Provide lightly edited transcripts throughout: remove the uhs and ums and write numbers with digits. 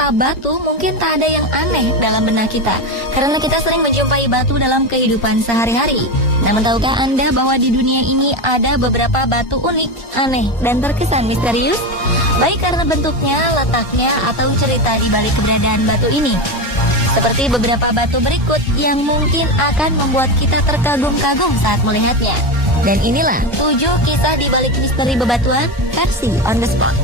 kata batu mungkin tak ada yang aneh dalam benak kita, karena kita sering menjumpai batu dalam kehidupan sehari-hari. Namun tahukah Anda bahwa di dunia ini ada beberapa batu unik, aneh, dan terkesan misterius? Baik karena bentuknya, letaknya, atau cerita di balik keberadaan batu ini. Seperti beberapa batu berikut yang mungkin akan membuat kita terkagum-kagum saat melihatnya. Dan inilah 7 kisah di balik misteri bebatuan versi on the spot.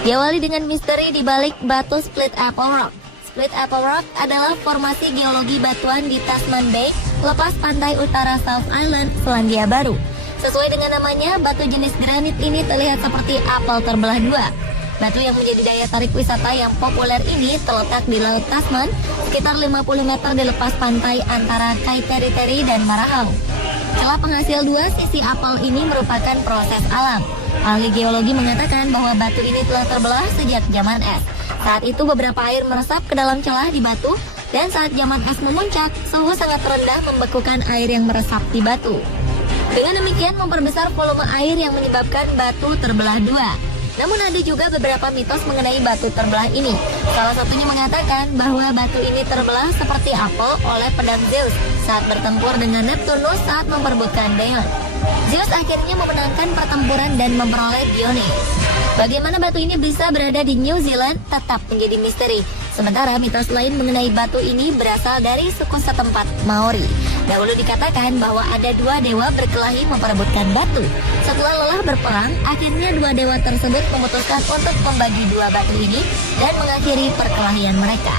Diawali dengan misteri di balik batu Split Apple Rock. Split Apple Rock adalah formasi geologi batuan di Tasman Bay, lepas pantai utara South Island, Selandia Baru. Sesuai dengan namanya, batu jenis granit ini terlihat seperti apel terbelah dua. Batu yang menjadi daya tarik wisata yang populer ini terletak di Laut Tasman, sekitar 50 meter di lepas pantai antara Kaiteri dan Marahau. Celah penghasil dua sisi apel ini merupakan proses alam. Ahli geologi mengatakan bahwa batu ini telah terbelah sejak zaman es. Saat itu beberapa air meresap ke dalam celah di batu, dan saat zaman es memuncak, suhu sangat rendah membekukan air yang meresap di batu. Dengan demikian memperbesar volume air yang menyebabkan batu terbelah dua. Namun ada juga beberapa mitos mengenai batu terbelah ini. Salah satunya mengatakan bahwa batu ini terbelah seperti apel oleh pedang Zeus saat bertempur dengan Neptunus saat memperebutkan Deon. Zeus akhirnya memenangkan pertempuran dan memperoleh Dione. Bagaimana batu ini bisa berada di New Zealand tetap menjadi misteri. Sementara mitos lain mengenai batu ini berasal dari suku setempat Maori. Dahulu dikatakan bahwa ada 2 dewa berkelahi memperebutkan batu. Setelah lelah berperang, akhirnya 2 dewa tersebut memutuskan untuk membagi 2 batu ini dan mengakhiri perkelahian mereka.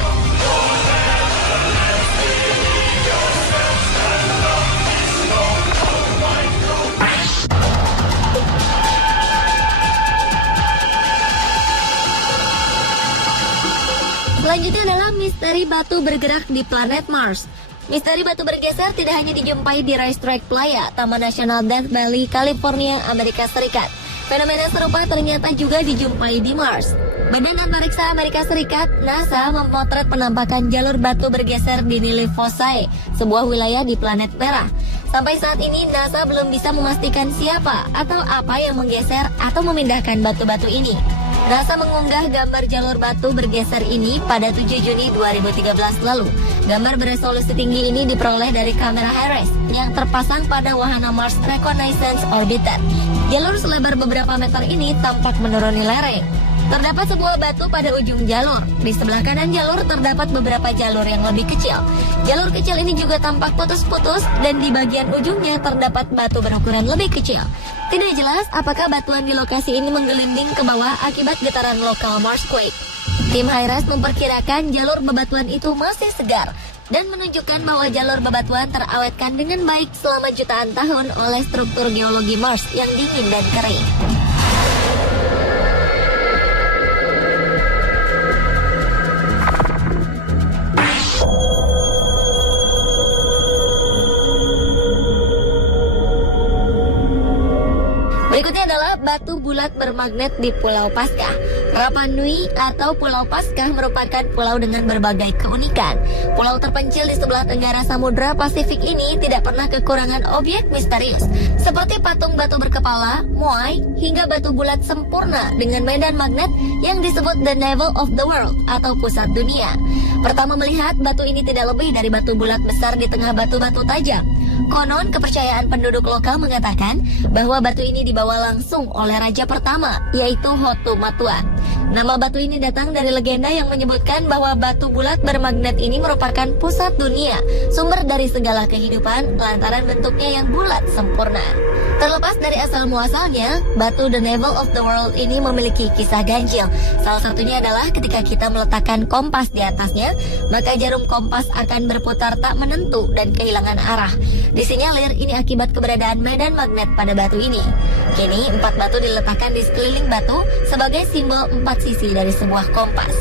Selanjutnya adalah misteri batu bergerak di planet Mars. Misteri batu bergeser tidak hanya dijumpai di Racetrack Playa, Taman Nasional Death Valley, California, Amerika Serikat. Fenomena serupa ternyata juga dijumpai di Mars. Badan Antariksa Amerika Serikat, NASA, memotret penampakan jalur batu bergeser di Nili Fossae, sebuah wilayah di planet merah. Sampai saat ini, NASA belum bisa memastikan siapa atau apa yang menggeser atau memindahkan batu-batu ini. NASA mengunggah gambar jalur batu bergeser ini pada 7 Juni 2013 lalu. Gambar beresolusi tinggi ini diperoleh dari kamera HiRISE yang terpasang pada wahana Mars Reconnaissance Orbiter. Jalur selebar beberapa meter ini tampak menuruni lereng. Terdapat sebuah batu pada ujung jalur. Di sebelah kanan jalur terdapat beberapa jalur yang lebih kecil. Jalur kecil ini juga tampak putus-putus dan di bagian ujungnya terdapat batu berukuran lebih kecil. Tidak jelas apakah batuan di lokasi ini menggelinding ke bawah akibat getaran lokal Marsquake. Tim HiRISE memperkirakan jalur bebatuan itu masih segar dan menunjukkan bahwa jalur bebatuan terawetkan dengan baik selama jutaan tahun oleh struktur geologi Mars yang dingin dan kering. Berikutnya adalah batu bulat bermagnet di Pulau Paskah. Rapa Nui atau Pulau Paskah merupakan pulau dengan berbagai keunikan. Pulau terpencil di sebelah tenggara Samudra Pasifik ini tidak pernah kekurangan objek misterius, seperti patung batu berkepala, moai, hingga batu bulat sempurna dengan medan magnet yang disebut the navel of the world atau pusat dunia. Pertama melihat, batu ini tidak lebih dari batu bulat besar di tengah batu-batu tajam. Konon, kepercayaan penduduk lokal mengatakan bahwa batu ini dibawa langsung oleh raja pertama, yaitu Hotu Matua. Nama batu ini datang dari legenda yang menyebutkan bahwa batu bulat bermagnet ini merupakan pusat dunia, sumber dari segala kehidupan lantaran bentuknya yang bulat sempurna. Terlepas dari asal-muasalnya, batu the navel of the world ini memiliki kisah ganjil. Salah satunya adalah ketika kita meletakkan kompas di atasnya, maka jarum kompas akan berputar tak menentu dan kehilangan arah. Disinyalir ini akibat keberadaan medan magnet pada batu ini. Kini 4 batu diletakkan di sekeliling batu sebagai simbol 4 sisi dari sebuah kompas.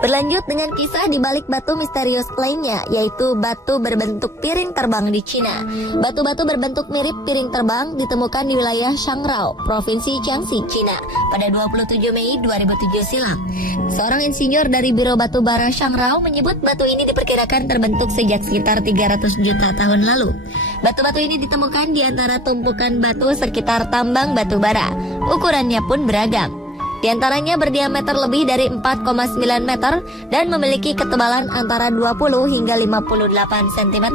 Berlanjut Lanjut dengan kisah di balik batu misterius lainnya, yaitu batu berbentuk piring terbang di Cina. Batu-batu berbentuk mirip piring terbang ditemukan di wilayah Shangrao, Provinsi Jiangxi, Cina pada 27 Mei 2007 silam. Seorang insinyur dari Biro Batu Bara Shangrao menyebut batu ini diperkirakan terbentuk sejak sekitar 300 juta tahun lalu. Batu-batu ini ditemukan di antara tumpukan batu sekitar tambang batu bara. Ukurannya pun beragam. Di antaranya berdiameter lebih dari 4,9 meter dan memiliki ketebalan antara 20 hingga 58 cm.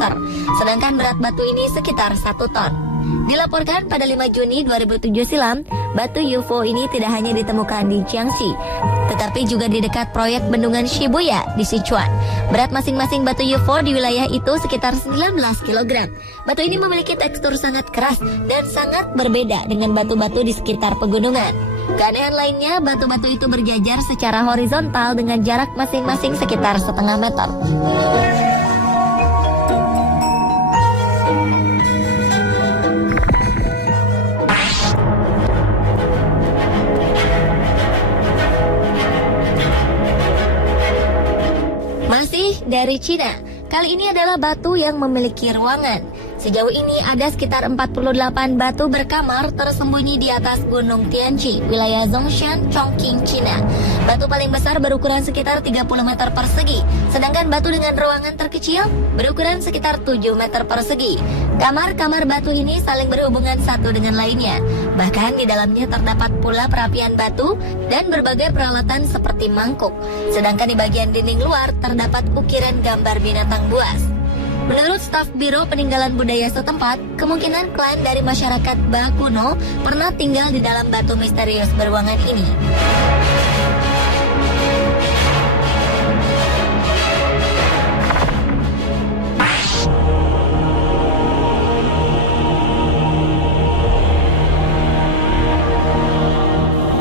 Sedangkan berat batu ini sekitar 1 ton. Dilaporkan pada 5 Juni 2007 silam, batu UFO ini tidak hanya ditemukan di Jiangxi, tetapi juga di dekat proyek bendungan Shibuya di Sichuan. Berat masing-masing batu UFO di wilayah itu sekitar 19 kg. Batu ini memiliki tekstur sangat keras dan sangat berbeda dengan batu-batu di sekitar pegunungan. Keanehan lainnya, batu-batu itu berjajar secara horizontal dengan jarak masing-masing sekitar setengah meter. Masih dari Cina, kali ini adalah batu yang memiliki ruangan. Sejauh ini ada sekitar 48 batu berkamar tersembunyi di atas Gunung Tianji, wilayah Zhongshan, Chongqing, Cina. Batu paling besar berukuran sekitar 30 meter persegi, sedangkan batu dengan ruangan terkecil berukuran sekitar 7 meter persegi. Kamar-kamar batu ini saling berhubungan satu dengan lainnya. Bahkan di dalamnya terdapat pula perapian batu dan berbagai peralatan seperti mangkuk. Sedangkan di bagian dinding luar terdapat ukiran gambar binatang buas. Menurut staf Biro Peninggalan Budaya setempat, kemungkinan klan dari masyarakat Ba kuno pernah tinggal di dalam batu misterius beruangan ini.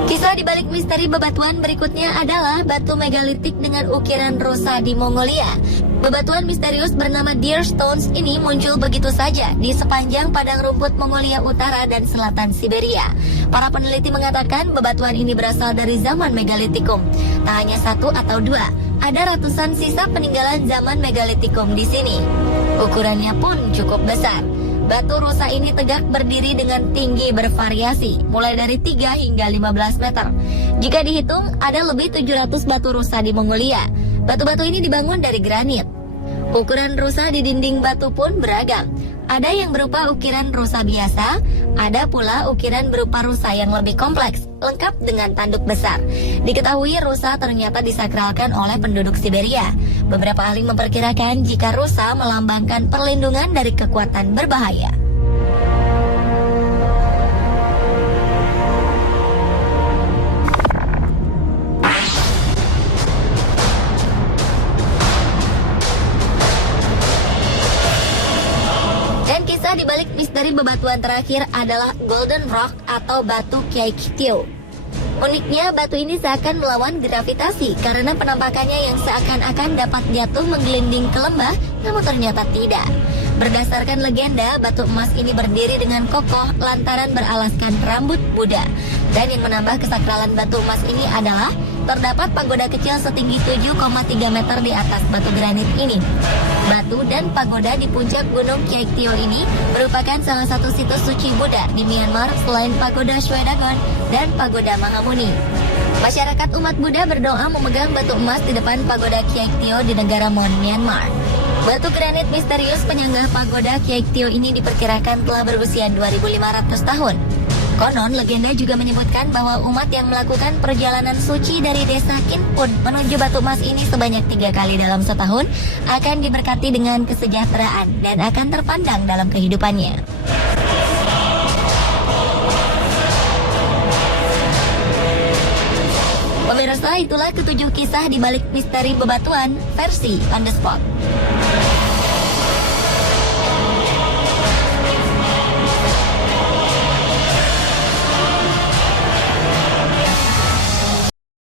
Kisah di balik misteri bebatuan berikutnya adalah batu megalitik dengan ukiran rusa di Mongolia. Bebatuan misterius bernama Deer Stones ini muncul begitu saja di sepanjang padang rumput Mongolia Utara dan Selatan Siberia. Para peneliti mengatakan bebatuan ini berasal dari zaman Megalitikum. Tak hanya satu atau dua, ada ratusan sisa peninggalan zaman Megalitikum di sini. Ukurannya pun cukup besar. Batu rusa ini tegak berdiri dengan tinggi bervariasi, mulai dari 3 hingga 15 meter. Jika dihitung, ada lebih 700 batu rusa di Mongolia. Batu-batu ini dibangun dari granit. Ukuran rusa di dinding batu pun beragam. Ada yang berupa ukiran rusa biasa, ada pula ukiran berupa rusa yang lebih kompleks, lengkap dengan tanduk besar. Diketahui rusa ternyata disakralkan oleh penduduk Siberia. Beberapa ahli memperkirakan jika rusa melambangkan perlindungan dari kekuatan berbahaya. Di balik misteri bebatuan terakhir adalah Golden Rock atau batu Kyaiktiyo. Uniknya, batu ini seakan melawan gravitasi karena penampakannya yang seakan-akan dapat jatuh menggelinding ke lembah, namun ternyata tidak. Berdasarkan legenda, batu emas ini berdiri dengan kokoh lantaran beralaskan rambut Buddha. Dan yang menambah kesakralan batu emas ini adalah terdapat pagoda kecil setinggi 7,3 meter di atas batu granit ini. Batu dan pagoda di puncak Gunung Kyaiktiyo ini merupakan salah satu situs suci Buddha di Myanmar selain pagoda Shwedagon dan pagoda Mahamuni. Masyarakat umat Buddha berdoa memegang batu emas di depan pagoda Kyaiktiyo di negara Mon, Myanmar. Batu granit misterius penyangga pagoda Kyaiktiyo ini diperkirakan telah berusia 2.500 tahun. Konon, legenda juga menyebutkan bahwa umat yang melakukan perjalanan suci dari desa Kinpun menuju batu emas ini sebanyak 3 kali dalam setahun akan diberkati dengan kesejahteraan dan akan terpandang dalam kehidupannya. Pemirsa, itulah ketujuh kisah di balik misteri bebatuan versi On The Spot.